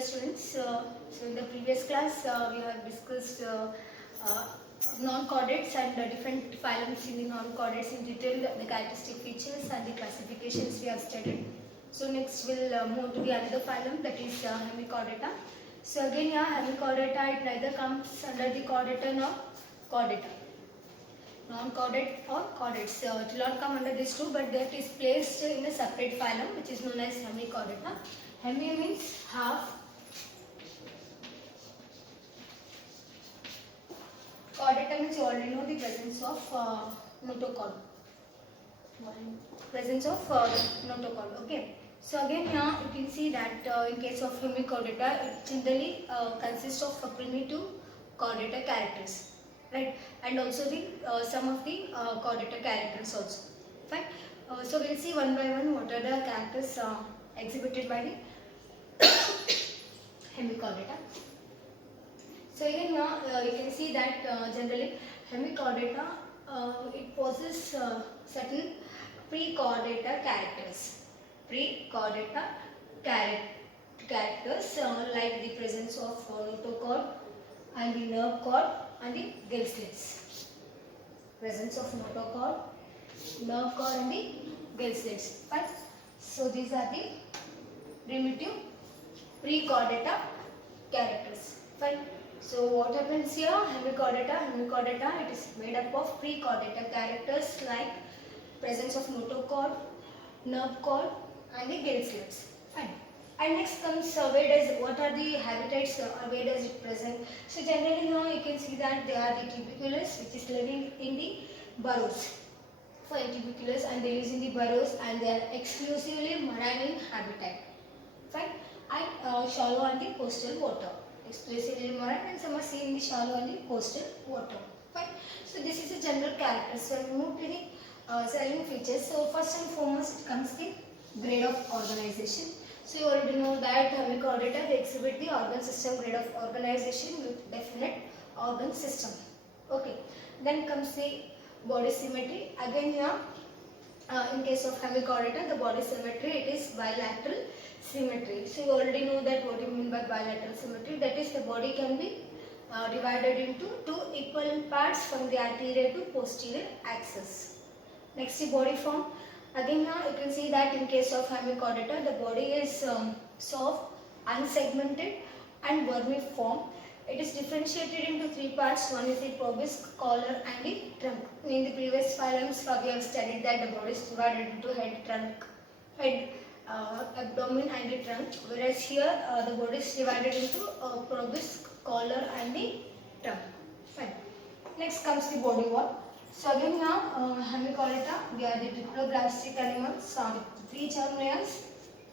dear students, so in the previous class we have discussed uh, non-chordates and different phylums in the non-chordates in detail, the characteristic features and the classifications we have studied. So next we'll move to the another phylum, that is Hemichordata. So again, Hemichordata, it neither comes under the chordata nor chordata. Non-chordate or chordates. So it will not come under these two, but that is placed in a separate phylum which is known as Hemichordata. Hemi means half. Chordata means you already know the presence of notochord. Presence of notochord. Okay. So again here you can see that in case of Hemichordata, it generally consists of primitive chordata characters, right? And also the some of the chordata characters also. Fine. So we'll see one by one what are the characters exhibited by the Hemichordata. So again now you can see that generally Hemichordata it possesses certain pre-chordata characters. Pre-chordata characters like the presence of notochord and the nerve cord and the gill slits. Presence of notochord, nerve cord and the gill slits. Fine. So these are the primitive pre-chordata characters. Fine. So what happens here? Hemichordata, it is made up of pre-chordata characters like presence of notochord, nerve cord and the gill slits. Fine. And next comes what are the habitats where does it present? So generally now you can see that they are the tuberculous which is living in the burrows. Fine, tuberculous, and they live in the burrows and they are exclusively marine habitat. Fine. And shallow and the coastal water. Exclusively marine and some are seen in the shallow and the coastal water. Fine. So this is a general character. So we move to the salient features. So first and foremost it comes the grade of organization. So you already know that Hemichordata they exhibit the organ system grade of organization with definite organ system. Okay. Then comes the body symmetry. Again here in case of Hemichordata the body symmetry it is bilateral symmetry. So you already know that what you mean by bilateral symmetry, that is the body can be divided into two equal parts from the anterior to posterior axis. Next the body form. Again now you can see that in case of Hemichordata the body is soft, unsegmented and vermiform. It is differentiated into three parts. One is the proboscis, collar and the trunk. In the previous phylums we have studied that the body is divided into head, abdomen and the trunk, whereas here the body is divided into proboscis, collar and the trunk. Fine. Next comes the body wall. So again now Hemichordata they are the triploblastic animals with three germ layers,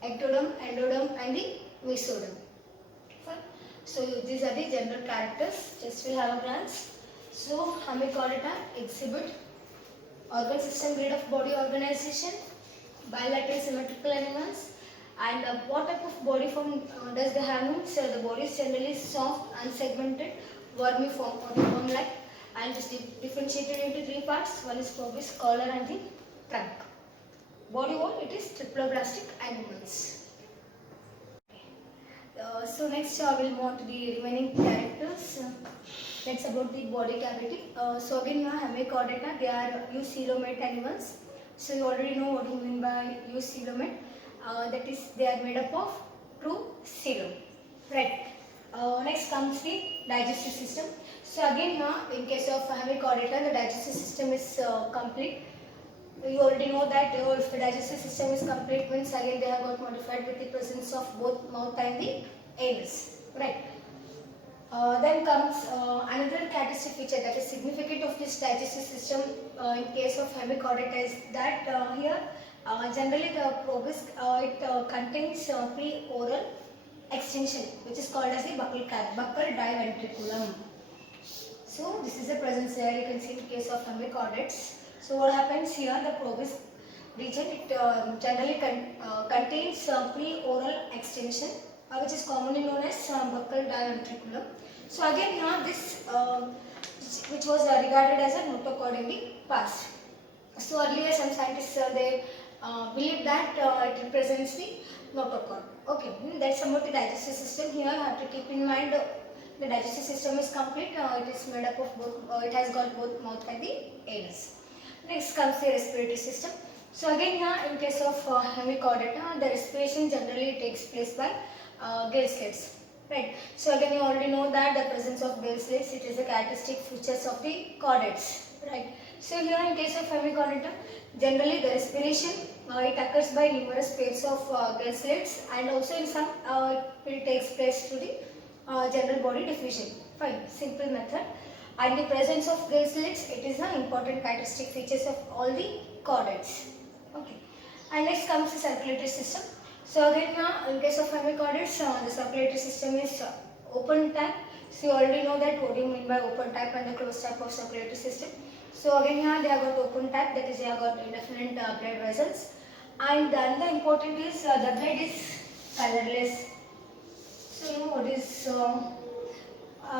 ectoderm, endoderm and the mesoderm. Fine. So these are the general characters. Just will have a glance. So Hemichordata exhibit organ system grade of body organization, bilateral symmetrical animals, and what type of body form does they have? Means the body is generally soft, unsegmented, vermiform or worm-like, and is differentiated into three parts. One is proboscis, collar and the trunk. Body wall it is triploblastic animals. So next we'll move on to the remaining characters. That's about the body cavity. So again Hemichordata they are eucoelomate animals. So you already know what you mean by eucoelomate. That is they are made up of true coelom. Right. Next comes the digestive system. So again in case of Hemichordata the digestive system is complete. You already know that if the digestive system is complete means again they have got modified with the presence of both mouth and the anus. Right. Then comes another characteristic feature that is significant of this digestive system in case of Hemichordata is that here generally the proboscis it contains pre-oral extension which is called as the buccal diventriculum. So this is the presence there you can see in case of Hemichordates. So what happens here, the proboscis region it generally contains pre-oral extension which is commonly known as buccal diventriculum. So again here this which was regarded as a notochord in the past. So earlier some scientists they believed that it represents the notochord. Okay, that's about the digestive system. Here you have to keep in mind the digestive system is complete. It is made up of both, it has got both mouth and the anus. Next comes the respiratory system. So again here in case of hemichordata, the respiration generally takes place by gill slits. Right. So again you already know that the presence of gill slits, it is a characteristic features of the chordates. Right. So here in case of hemichordata, generally the respiration it occurs by numerous pairs of gill slits, and also in some it takes place through the general body diffusion. Fine, simple method. And the presence of gill slits, it is an important characteristic features of all the chordates. Okay. And next comes the circulatory system. So again in case of hemichordates, the circulatory system is open type. So you already know that what do you mean by open type and the closed type of circulatory system. So again here they have got open type, that is they have got indefinite blood vessels. And another important is the blood is colorless. So you know what is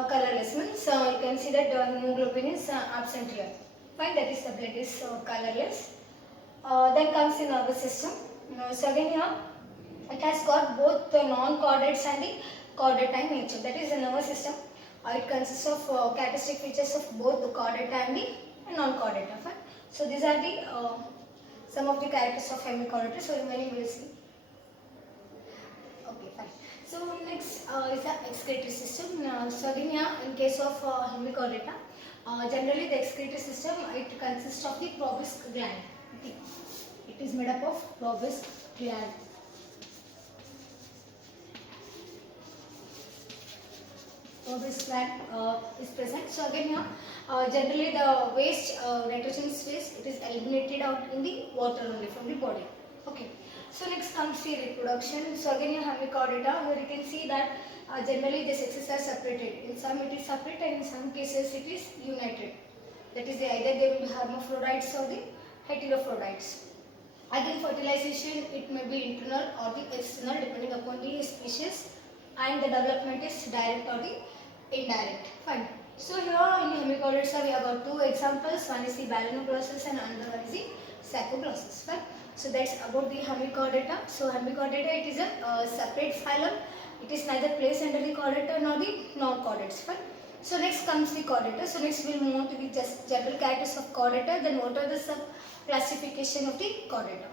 colorless means you can see that the hemoglobin is absent here. Fine, that is the blood is colorless. Then comes the nervous system. So again here it has got both the non-chordates and the chordate nature. That is the nervous system. It consists of characteristic features of both the chordate and the non-chordate. So these are the some of the characters of hemichordate. So remaining we will see. Okay, fine. So next is the excretory system. So again here in case of hemichordata, generally the excretory system it consists of the proboscis gland. Okay. It is made up of proboscis gland. Proboscis gland is present. So again here generally the waste nitrogenous waste, it is eliminated out in the water only from the body. Okay. So next comes the reproduction. So again in hemichordata, where you can see that generally the sexes are separated. In some it is separate and in some cases it is united. That is either they will be hermaphrodites or the heteraphrodites. Again fertilization, it may be internal or the external depending upon the species, and the development is direct or the indirect. Fine. So here in the hemichordata we have got two examples. One is the Balanoglossus and another one is the Saccoglossus. Fine. So that's about the hemichordata. So hemichordata, it is a separate phylum. It is neither placed under the chordata nor the non-chordates. Fine. So next comes the chordata. So next we will move on to the just general characters of chordata. Then what are the sub classification of the chordata?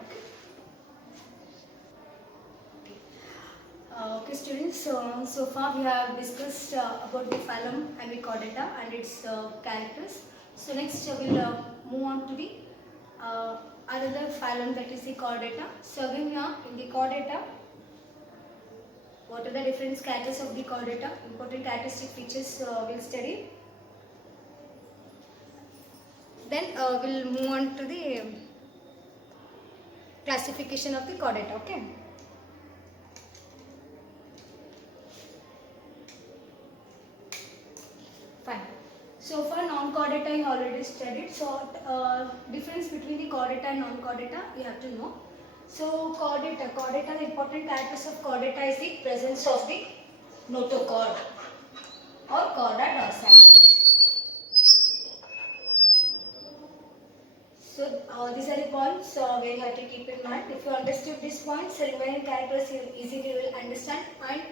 Okay students, so far we have discussed about the phylum hemichordata and its characters. So next we will move on to the another phylum, that is the chordata. So again here in the chordata, what are the different characters of the chordata? Important characteristic features we'll study. Then we'll move on to the classification of the chordata. Okay. Fine. So for non-chordata you already studied. So difference between the chordata and non-chordata you have to know. So chordata, the important characters of chordata is the presence of the notochord or chorda dorsalis. So these are the points where you have to keep in mind. If you understood these points, the remaining characters you easily will understand, and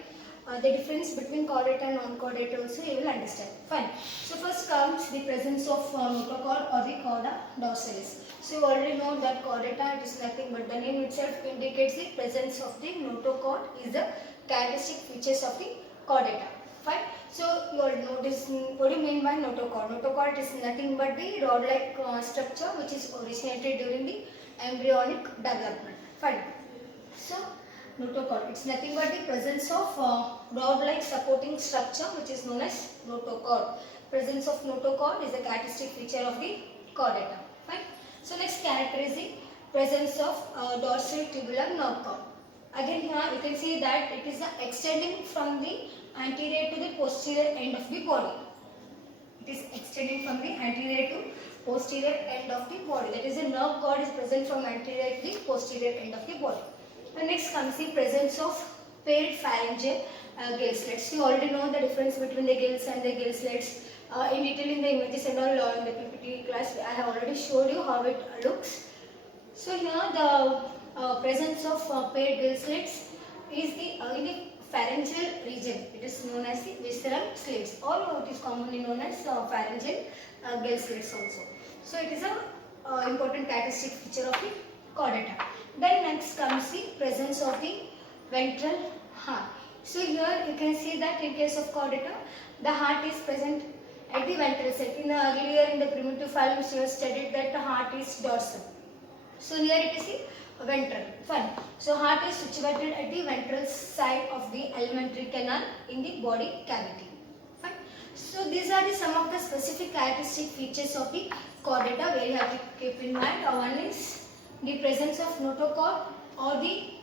the difference between chordata and non-chordata also you will understand. Fine. So first comes the presence of notochord or the chorda dorsalis. So you already know that chordata, it is nothing but the name itself indicates the presence of the notochord is the characteristic features of the chordata. Fine. So you all know this. What do you mean by notochord? Notochord is nothing but the rod-like structure which is originated during the embryonic development. Fine. So notochord, it's nothing but the presence of rod-like supporting structure which is known as notochord. Presence of notochord is a characteristic feature of the chordata. Fine. So next character is the presence of dorsal tubular nerve cord. Again here you can see that it is extending from the anterior to the posterior end of the body. It is extending from the anterior to posterior end of the body. That is, the nerve cord is present from anterior to the posterior end of the body. And next comes the presence of paired pharyngeal gill slits. You already know the difference between the gills and the gill slits. In detail in the images and all in the PPT class, I have already showed you how it looks. So here the presence of paired gill slits is the in the pharyngeal region. It is known as the visceral slits, or it is commonly known as pharyngeal gill slits also. So it is a important characteristic feature of the chordata. Then next comes the presence of the ventral heart. So here you can see that in case of chordata, the heart is present at the ventral side. In the earlier in the primitive phylums, you have studied that the heart is dorsal. So here it is the ventral. Fine. So heart is situated at the ventral side of the alimentary canal in the body cavity. Fine. So these are the some of the specific characteristic features of the chordata where you have to keep in mind. One is the presence of notochord or the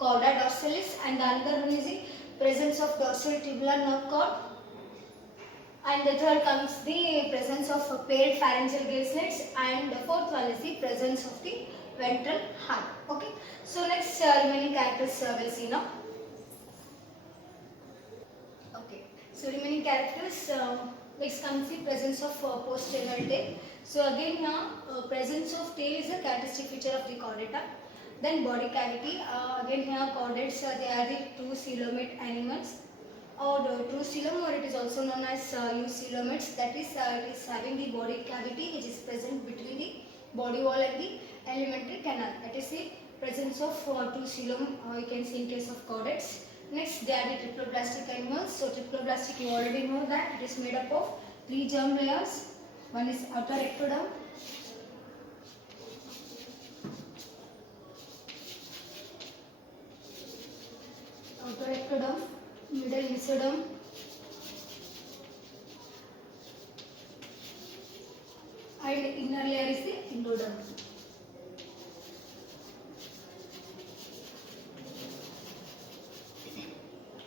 chorda dorsalis, and the other one is the presence of dorsal tubular nerve cord, and the third comes the presence of paired pharyngeal gill slits, and the fourth one is the presence of the ventral heart. Okay, so next remaining characters we'll see now. Okay, so remaining characters, next comes the presence of poststernal tail. So again presence of tail is a characteristic feature of the chordata. Then body cavity, again here chordates, they are the two coelomate animals, or the true coelom, or it is also known as eucoelomates. That is, it is having the body cavity which is present between the body wall and the alimentary canal. That is the presence of true coelom, you can see in case of chordates. Next, they are the triploblastic animals. So triploblastic, you already know that it is made up of three germ layers. One is outer ectoderm, middle mesoderm, and inner layer is the endoderm.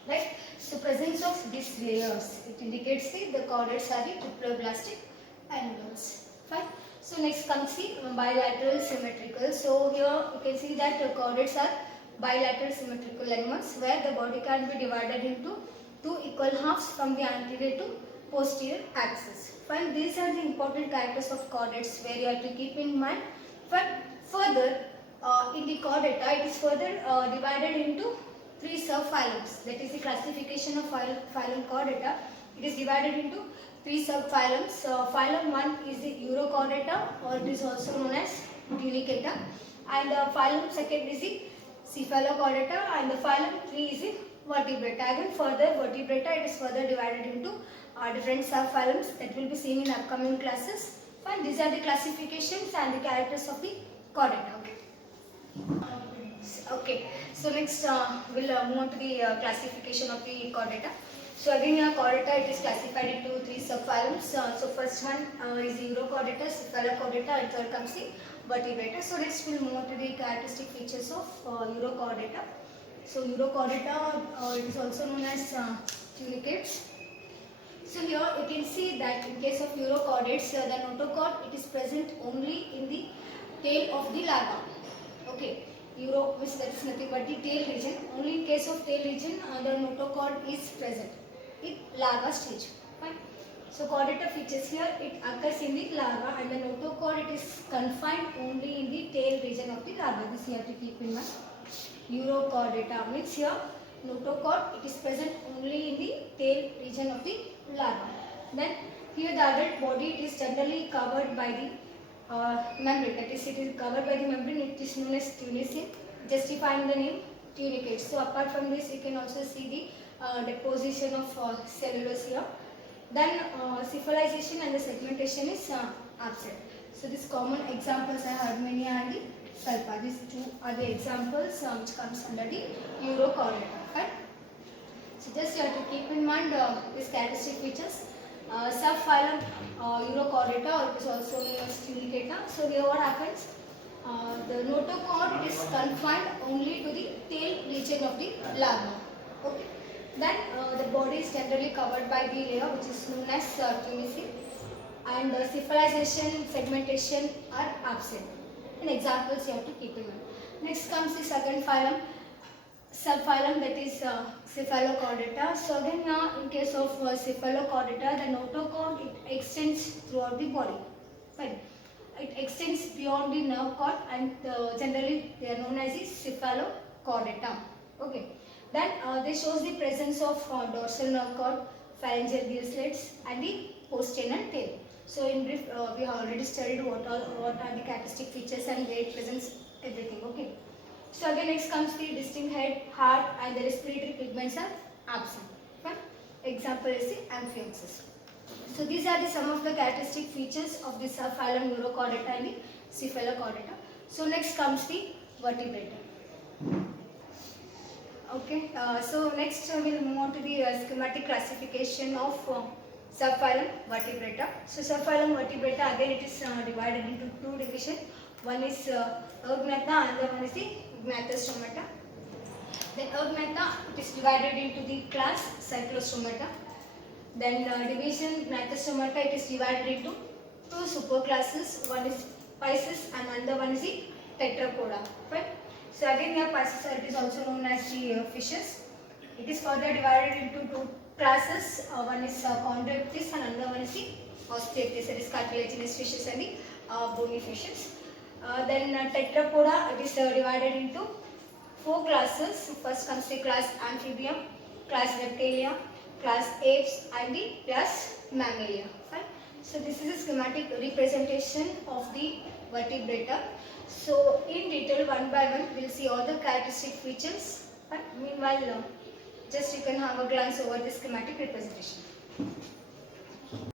Right. So presence of these layers, it indicates the chordates are the triploblastic animals. Fine. So next comes the bilateral symmetrical. So here you can see that the chordates are bilateral symmetrical animals where the body can be divided into two equal halves from the anterior to posterior axis. Fine. These are the important characters of chordates where you have to keep in mind. But further, in the chordata, it is further divided into three subphylums. That is the classification of phylum chordata. It is divided into three subphylums. Phylum 1 is the Urochordata, or it is also known as Tunicata, and phylum 2 is the Cephalochordata, and the phylum 3 is the Vertebrata. Again further Vertebrata, it is further divided into different subphylums that will be seen in upcoming classes. Fine. These are the classifications and the characters of the chordata. Okay, so next we'll move on to the classification of the chordata. So again chordata, it is classified into three subphylums. So first one is Urochordata, Cephalochordata, and third comes the Vertebrata. So next we'll move on to the characteristic features of Urochordata. So Urochordata, it is also known as tunicates. So here you can see that in case of Urochordates, the notochord, it is present only in the tail of the larva. Okay. Uro, which that is nothing but the tail region. Only in case of tail region, the notochord is present in larva stage. Fine. So chordata features here, it occurs in the larva, and the notochord, it is confined only in the tail region of the larva. This you have to keep in mind. Urochordata means here notochord, it is present only in the tail region of the larva. Then here the adult body, it is generally covered by the membrane, that is, it is covered by the membrane. It is known as tunicin, justifying the name tunicate. So apart from this, you can also see the deposition of cellulose here. Then cephalization and the segmentation is absent. So these common examples are Harmonia and the Salpa. These two are the examples which comes under the Urochordata. Right? So just you have to keep in mind these characteristic features. Subphylum Urochordata, or it is also known as Tunicata. So here what happens? The notochord is confined only to the tail region of the larva. Okay. Then the body is generally covered by the layer which is known as tunicin, and cephalization, segmentation are absent. And examples you have to keep in mind. Next comes the second phylum, subphylum, that is Cephalochordata. So again in case of Cephalochordata, the notochord, it extends throughout the body. Fine. It extends beyond the nerve cord, and generally they are known as the Cephalochordata. Okay. Then this shows the presence of dorsal nerve cord, pharyngeal gill slits, and the post-anal tail. So in brief, we have already studied what are the characteristic features and where it presents everything. Okay. So again, next comes the distinct head, heart, and the respiratory pigments are absent. Fine. Example is the amphioxus. So these are the some of the characteristic features of the subphylum Neurochordata and the Cephalochordata. So next comes the vertebrata. Okay, so next we'll move on to the schematic classification of subphylum Vertebrata. So subphylum Vertebrata, again it is divided into two divisions. One is Eugnatha, another one is the Gnathostomata. Then Eugnatha, it is divided into the class Cyclostomata. Then division Gnathostomata, it is divided into two superclasses. One is Pisces and another one is the Tetrapoda. Right? So again here Pisces, it is also known as the fishes. It is further divided into two classes. One is Chondrichthyes and another one is the Osteichthyes. That is cartilaginous fishes and the bony fishes. Then Tetrapoda, it is divided into four classes. First comes the class Amphibium, class Reptilia, class Apes and the class Mammalia. Fine. So this is a schematic representation of the vertebrata. So in detail, one by one, we will see all the characteristic features. But meanwhile, just you can have a glance over the schematic representation.